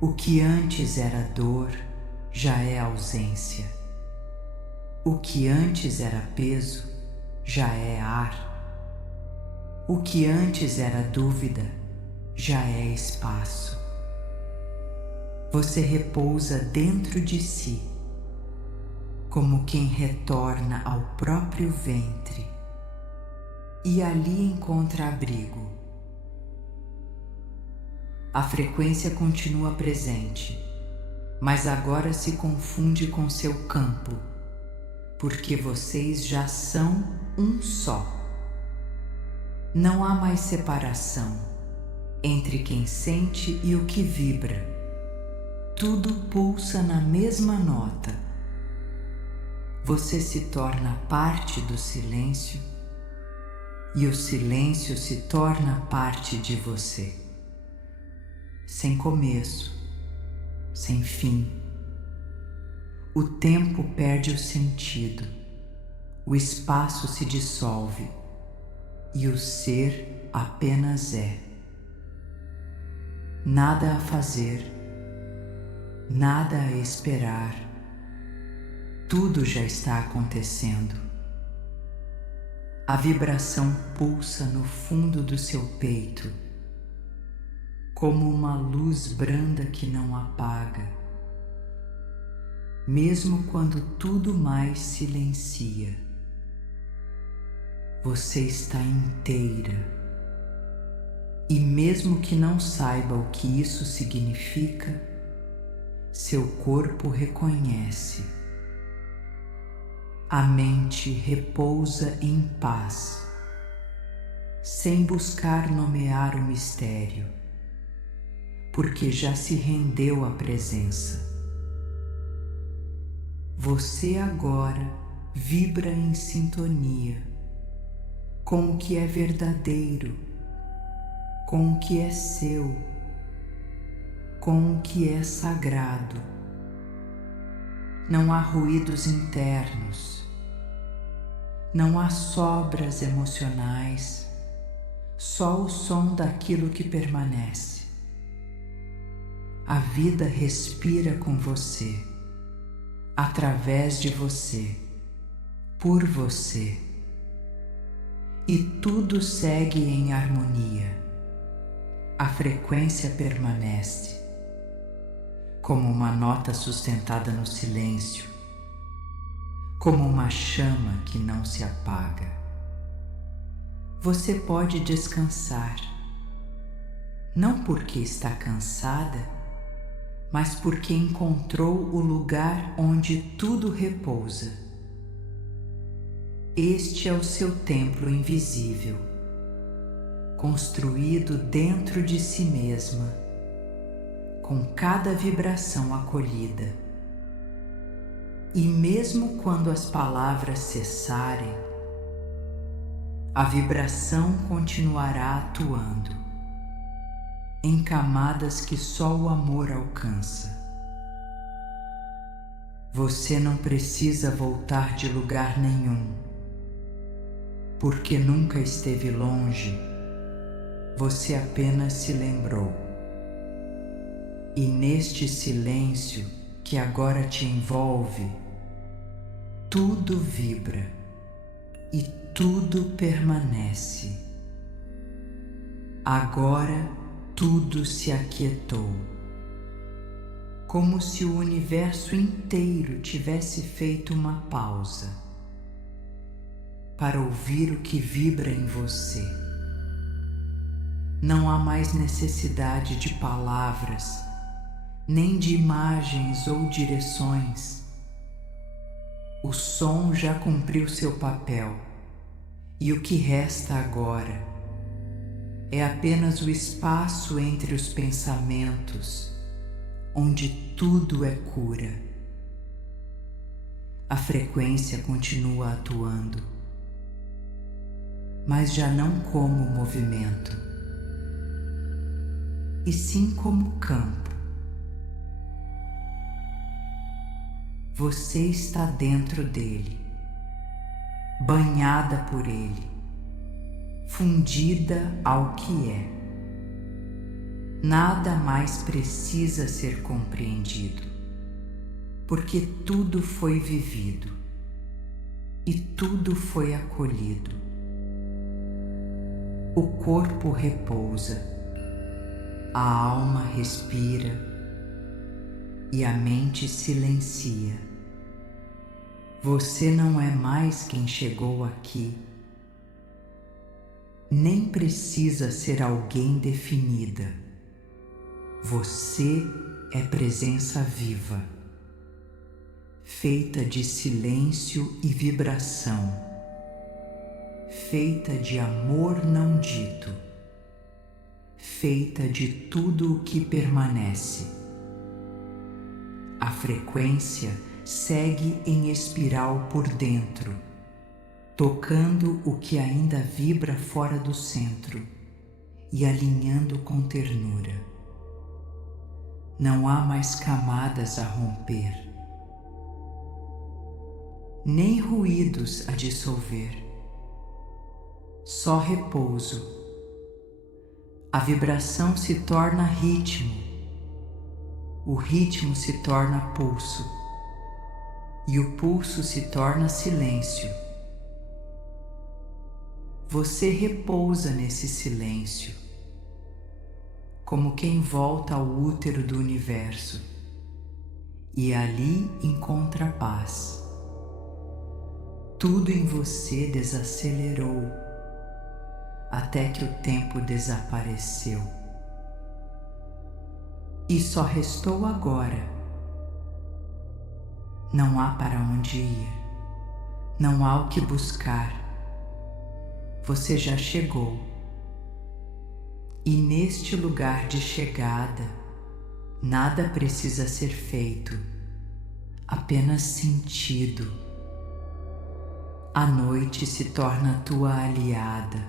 O que antes era dor já é ausência. O que antes era peso já é ar. O que antes era dúvida já é espaço. Você repousa dentro de si, como quem retorna ao próprio ventre, e ali encontra abrigo. A frequência continua presente, mas agora se confunde com seu campo, porque vocês já são um só. Não há mais separação entre quem sente e o que vibra. Tudo pulsa na mesma nota. Você se torna parte do silêncio e o silêncio se torna parte de você. Sem começo, sem fim. O tempo perde o sentido, o espaço se dissolve e o ser apenas é. Nada a fazer, nada a esperar, tudo já está acontecendo. A vibração pulsa no fundo do seu peito, como uma luz branda que não apaga, mesmo quando tudo mais silencia. Você está inteira, e mesmo que não saiba o que isso significa, seu corpo reconhece. A mente repousa em paz, sem buscar nomear o mistério, porque já se rendeu à presença. Você agora vibra em sintonia com o que é verdadeiro, com o que é seu, com o que é sagrado. Não há ruídos internos, não há sobras emocionais, só o som daquilo que permanece. A vida respira com você, através de você, por você. E tudo segue em harmonia. A frequência permanece, como uma nota sustentada no silêncio, como uma chama que não se apaga. Você pode descansar, não porque está cansada, mas porque encontrou o lugar onde tudo repousa. Este é o seu templo invisível, construído dentro de si mesma, com cada vibração acolhida. E mesmo quando as palavras cessarem, a vibração continuará atuando em camadas que só o amor alcança. Você não precisa voltar de lugar nenhum, porque nunca esteve longe, você apenas se lembrou. E neste silêncio que agora te envolve, tudo vibra e tudo permanece. Agora tudo se aquietou, como se o universo inteiro tivesse feito uma pausa para ouvir o que vibra em você. Não há mais necessidade de palavras, nem de imagens ou direções. O som já cumpriu seu papel, e o que resta agora é apenas o espaço entre os pensamentos, onde tudo é cura. A frequência continua atuando, mas já não como movimento, e sim como campo. Você está dentro dele, banhada por ele, fundida ao que é. Nada mais precisa ser compreendido, porque tudo foi vivido e tudo foi acolhido. O corpo repousa, a alma respira e a mente silencia. Você não é mais quem chegou aqui, nem precisa ser alguém definida. Você é presença viva, feita de silêncio e vibração, feita de amor não dito, feita de tudo o que permanece. A frequência segue em espiral por dentro, tocando o que ainda vibra fora do centro e alinhando com ternura. Não há mais camadas a romper, nem ruídos a dissolver, só repouso. A vibração se torna ritmo, o ritmo se torna pulso, e o pulso se torna silêncio. Você repousa nesse silêncio, como quem volta ao útero do universo, e ali encontra paz. Tudo em você desacelerou, até que o tempo desapareceu. E só restou agora. Não há para onde ir, não há o que buscar. Você já chegou. E neste lugar de chegada, nada precisa ser feito, apenas sentido. A noite se torna tua aliada,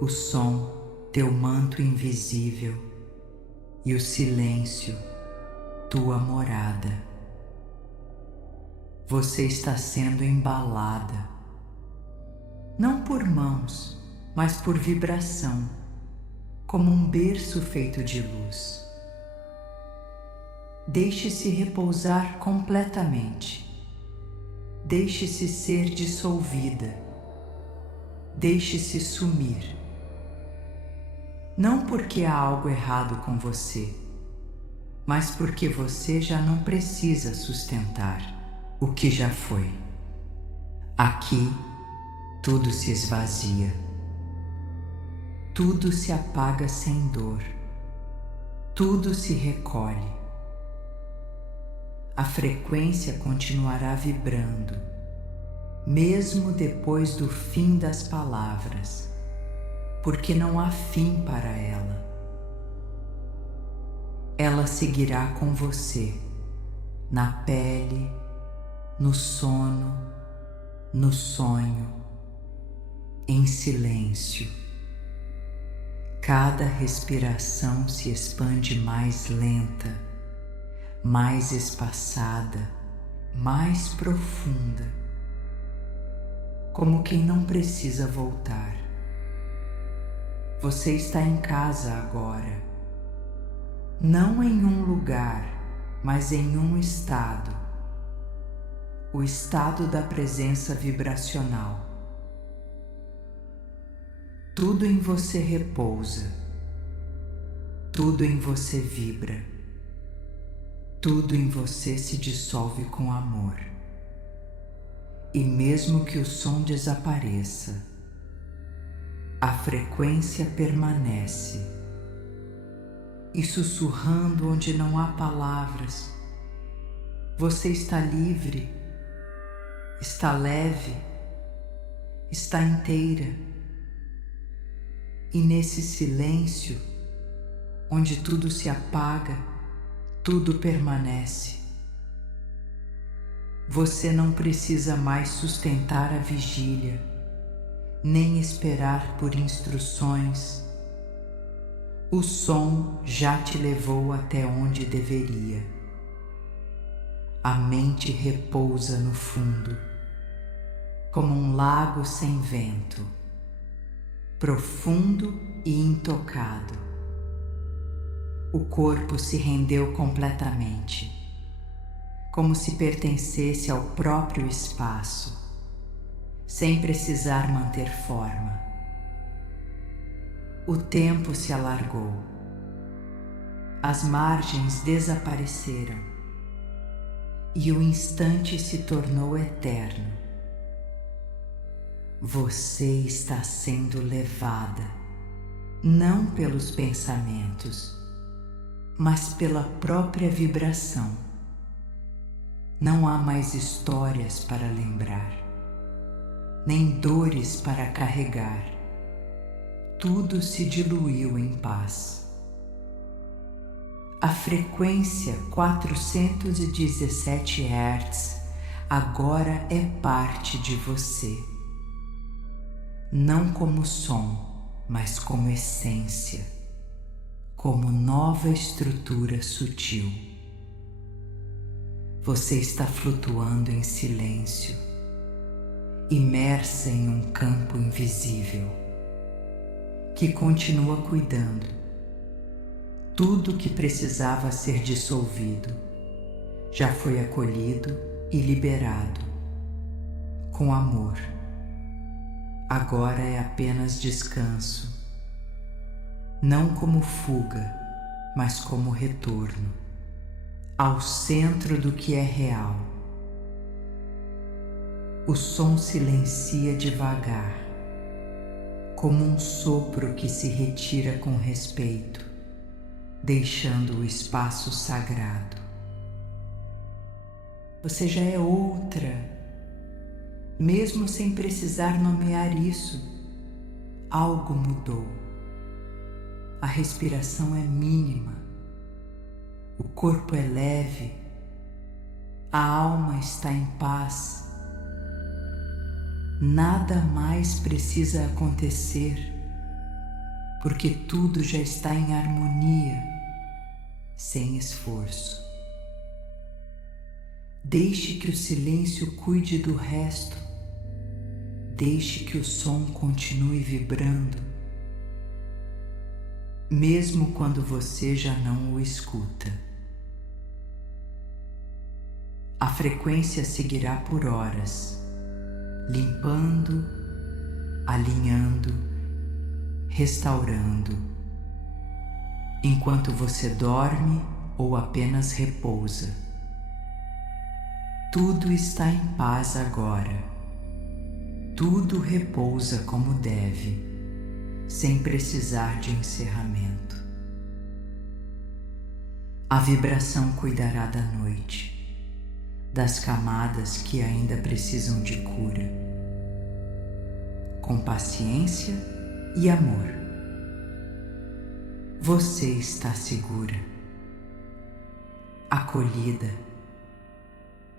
o som, teu manto invisível, e o silêncio, tua morada. Você está sendo embalada, não por mãos, mas por vibração, como um berço feito de luz. Deixe-se repousar completamente. Deixe-se ser dissolvida. Deixe-se sumir. Não porque há algo errado com você, mas porque você já não precisa sustentar o que já foi. Aqui, tudo se esvazia. Tudo se apaga sem dor. Tudo se recolhe. A frequência continuará vibrando, mesmo depois do fim das palavras, porque não há fim para ela. Ela seguirá com você, na pele, no sono, no sonho, em silêncio. Cada respiração se expande mais lenta, mais espaçada, mais profunda, como quem não precisa voltar. Você está em casa agora, não em um lugar, mas em um estado, o estado da presença vibracional. Tudo em você repousa, tudo em você vibra, tudo em você se dissolve com amor. E mesmo que o som desapareça, a frequência permanece. E sussurrando onde não há palavras, você está livre, está leve, está inteira. E nesse silêncio, onde tudo se apaga, tudo permanece. Você não precisa mais sustentar a vigília, nem esperar por instruções. O som já te levou até onde deveria. A mente repousa no fundo, como um lago sem vento, profundo e intocado. O corpo se rendeu completamente, como se pertencesse ao próprio espaço, sem precisar manter forma. O tempo se alargou, as margens desapareceram e o instante se tornou eterno. Você está sendo levada, não pelos pensamentos, mas pela própria vibração. Não há mais histórias para lembrar, nem dores para carregar. Tudo se diluiu em paz. A frequência 417 Hz agora é parte de você. Não como som, mas como essência, como nova estrutura sutil. Você está flutuando em silêncio, imersa em um campo invisível, que continua cuidando. Tudo que precisava ser dissolvido já foi acolhido e liberado, com amor. Agora é apenas descanso, não como fuga, mas como retorno ao centro do que é real. O som silencia devagar, como um sopro que se retira com respeito, deixando o espaço sagrado. Você já é outra, mesmo sem precisar nomear isso. Algo mudou. A respiração é mínima, o corpo é leve, a alma está em paz. Nada mais precisa acontecer, porque tudo já está em harmonia, sem esforço. Deixe que o silêncio cuide do resto. Deixe que o som continue vibrando, mesmo quando você já não o escuta. A frequência seguirá por horas, limpando, alinhando, restaurando, enquanto você dorme ou apenas repousa. Tudo está em paz agora. Tudo repousa como deve, sem precisar de encerramento. A vibração cuidará da noite, das camadas que ainda precisam de cura, com paciência e amor. Você está segura, acolhida,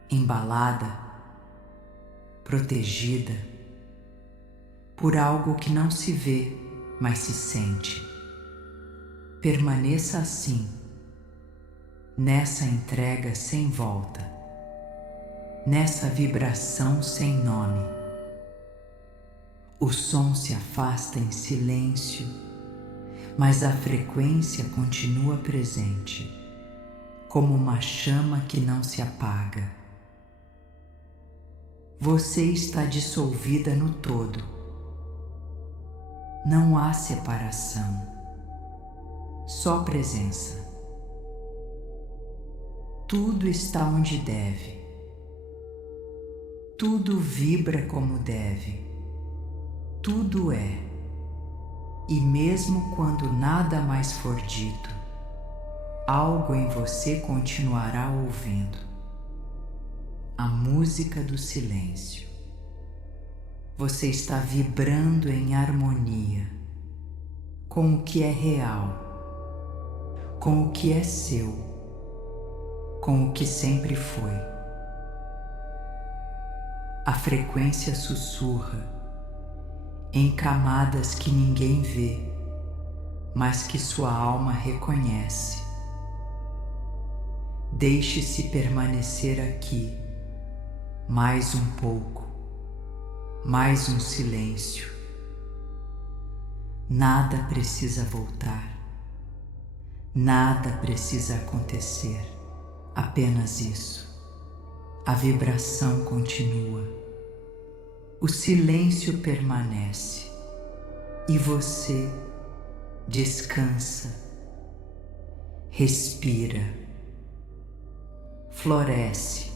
embalada, protegida por algo que não se vê, mas se sente. Permaneça assim, nessa entrega sem volta, nessa vibração sem nome. O som se afasta em silêncio, mas a frequência continua presente, como uma chama que não se apaga. Você está dissolvida no todo. Não há separação, só presença. Tudo está onde deve. Tudo vibra como deve. Tudo é. E mesmo quando nada mais for dito, algo em você continuará ouvindo. A música do silêncio. Você está vibrando em harmonia com o que é real, com o que é seu, com o que sempre foi. A frequência sussurra em camadas que ninguém vê, mas que sua alma reconhece. Deixe-se permanecer aqui, mais um pouco, mais um silêncio. Nada precisa voltar, nada precisa acontecer, apenas isso. A vibração continua, o silêncio permanece e você descansa, respira, floresce.